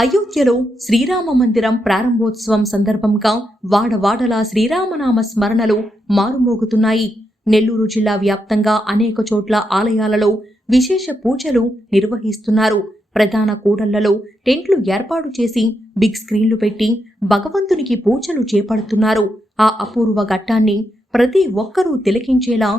అయోధ్యలో శ్రీరామ మందిరం ప్రారంభోత్సవం సందర్భంగా వాడవాడలా శ్రీరామనామ స్మరణలు మారుమోగుతున్నాయి. నెల్లూరు జిల్లా వ్యాప్తంగా అనేక చోట్ల ఆలయాలలో విశేష పూజలు నిర్వహిస్తున్నారు. ప్రధాన కూడళ్లలో టెంట్లు ఏర్పాటు చేసి బిగ్ స్క్రీన్లు పెట్టి భగవంతునికి పూజలు చేపడుతున్నారు. ఆ అపూర్వ ఘట్టాన్ని ప్రతి ఒక్కరూ తిలకించేలా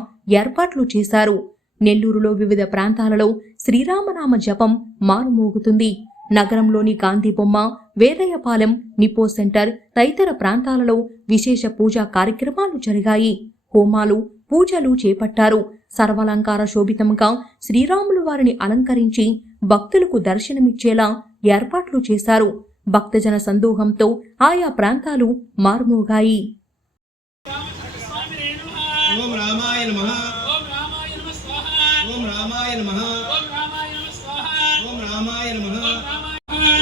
ఏర్పాట్లు చేశారు. నెల్లూరులో వివిధ ప్రాంతాలలో శ్రీరామనామ జపం మారుమోగుతుంది. నగరంలోని గాంధీ బొమ్మ, వేదయ్యపాలెం, నిపో సెంటర్ తదితర ప్రాంతాలలో విశేష పూజా కార్యక్రమాలు జరిగాయి. హోమాలు, పూజలు చేపట్టారు. సర్వాలంకార శోభితంగా శ్రీరాములు వారిని అలంకరించి భక్తులకు దర్శనమిచ్చేలా ఏర్పాట్లు చేశారు. భక్తజన సందోహంతో ఆయా ప్రాంతాలు మారుమోగాయి. ఓం రామాయ నమః. ఓం రామాయ నమః స్వాహ. ఓం రామాయ నమః. ఓం రామాయ నమః స్వాహ. ఓం రామాయ నమః.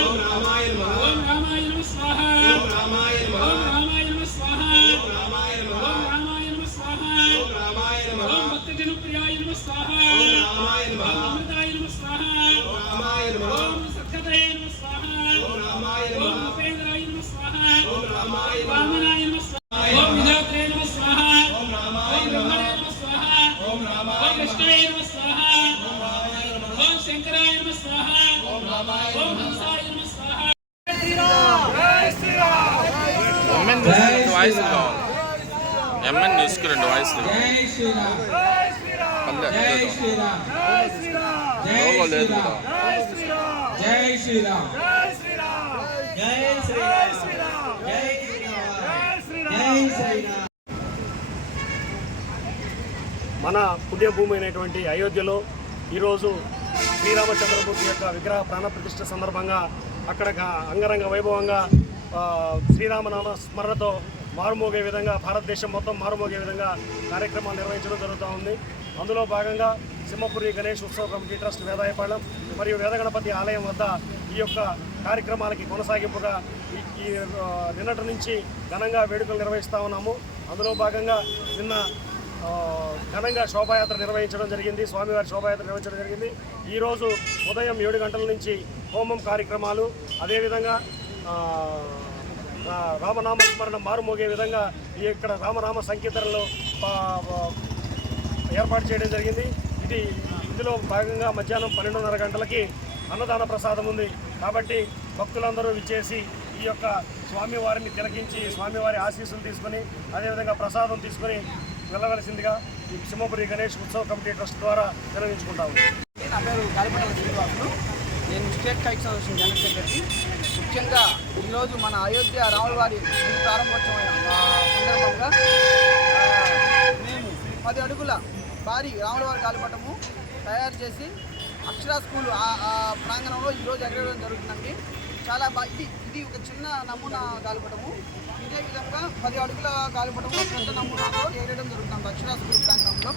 ఓం రామాయ నమః. ఓం రామాయ నమః స్వాహ. ఓం రామాయ నమః. ఓం రామాయ నమః స్వాహ. ఓం రామాయ నమః. ఓం రామాయ నమః స్వాహ. ఓం రామాయ నమః. ఓం భక్తజన ప్రియాయ నమః స్వాహ. ఓం రామాయ నమః. ఓం అమృతాయ నమః స్వాహ. ఓం రామాయ నమః. ఓం సత్కతయ నమః స్వాహ. ఓం రామాయ నమః. ఓం ఉపేంద్రాయ నమః స్వాహ. ఓం రామాయ నమః. వామనాయ నమః స్వాహ. ఓం విజాత్రే నమః స్వాహ. ఓం రామాయ నమః. ఓం రామాయ నమః. కృష్ణాయ నమః స్వాహ. ఓం రామాయ నమః. ఓం శంకరాయ నమః స్వాహ. ఓం రామాయ నమః. ఓం హంసాయ నమః స్వాహ. జై శ్రీరామ్. జై శ్రీరామ్. వాయిస్ కావాలి. ఎంఎన్ న్యూస్ కి 2 వాయిస్లు. జై శ్రీరామ్. జై శ్రీరామ్. జై శ్రీరామ్. జై శ్రీరామ్. లోగో లేదు కదా. జై శ్రీరామ్. జై శ్రీరామ్. జై శ్రీరామ్. జై శ్రీరామ్. జై శ్రీరామ్. జై శ్రీరామ్. మన పుణ్యభూమి అయినటువంటి అయోధ్యలో ఈరోజు శ్రీరామచంద్రమూర్తి యొక్క విగ్రహ ప్రాణప్రతిష్ఠ సందర్భంగా అక్కడ అంగరంగ వైభవంగా శ్రీరామనామ స్మరణతో మారుమోగే విధంగా భారతదేశం మొత్తం మారుమోగే విధంగా కార్యక్రమాలు నిర్వహించడం జరుగుతూ ఉంది. అందులో భాగంగా సింహపురి గణేష్ ఉత్సవ కమిటీ ట్రస్ట్ వేదాయపాలెం మరియు వేదగణపతి ఆలయం వద్ద ఈ యొక్క కార్యక్రమాలకి కొనసాగింపుగా ఈ నిన్నటి నుంచి ఘనంగా వేడుకలు నిర్వహిస్తూ ఉన్నాము. అందులో భాగంగా నిన్న ఘనంగా శోభాయాత్ర నిర్వహించడం జరిగింది. స్వామివారి శోభాయాత్ర నిర్వహించడం జరిగింది. ఈరోజు ఉదయం 7 గంటల నుంచి హోమం కార్యక్రమాలు, అదేవిధంగా రామనామ స్మరణ మారుమోగే విధంగా ఇక్కడ రామనామ సంకీర్తనలు ఏర్పాటు చేయడం జరిగింది. ఇందులో భాగంగా మధ్యాహ్నం 12:30 గంటలకి అన్నదాన ప్రసాదం ఉంది. కాబట్టి భక్తులందరూ విచ్చేసి ఈ యొక్క స్వామివారిని తిలకించి స్వామివారి ఆశీస్సులు తీసుకొని అదేవిధంగా ప్రసాదం తీసుకొని వెళ్ళవలసిందిగా ఈ సింహపురి గణేష్ ఉత్సవ కమిటీ ట్రస్ట్ ద్వారా నిర్వహించుకుంటాము. నా పేరు గాలిపట్ల శ్రీనివాసులు. నేను state kite association general secretary. ముఖ్యంగా ఈరోజు మన అయోధ్య రాములవారి గుడి ప్రారంభోత్సవం సందర్భంగా మేము 10 అడుగుల భారీ రాములవారి గాలిపటము తయారు చేసి అక్షరా స్కూల్ ప్రాంగణంలో ఈరోజు ఎగరడం జరుగుతుందండి. చాలా ఇది ఒక చిన్న నమూనా గాలిపటము. ఇదే విధంగా 10 అడుగుల గాలిపటము పెద్ద నమూనాలో ఎగరడం జరుగుతుంది అక్షరా స్కూల్ ప్రాంగణంలో.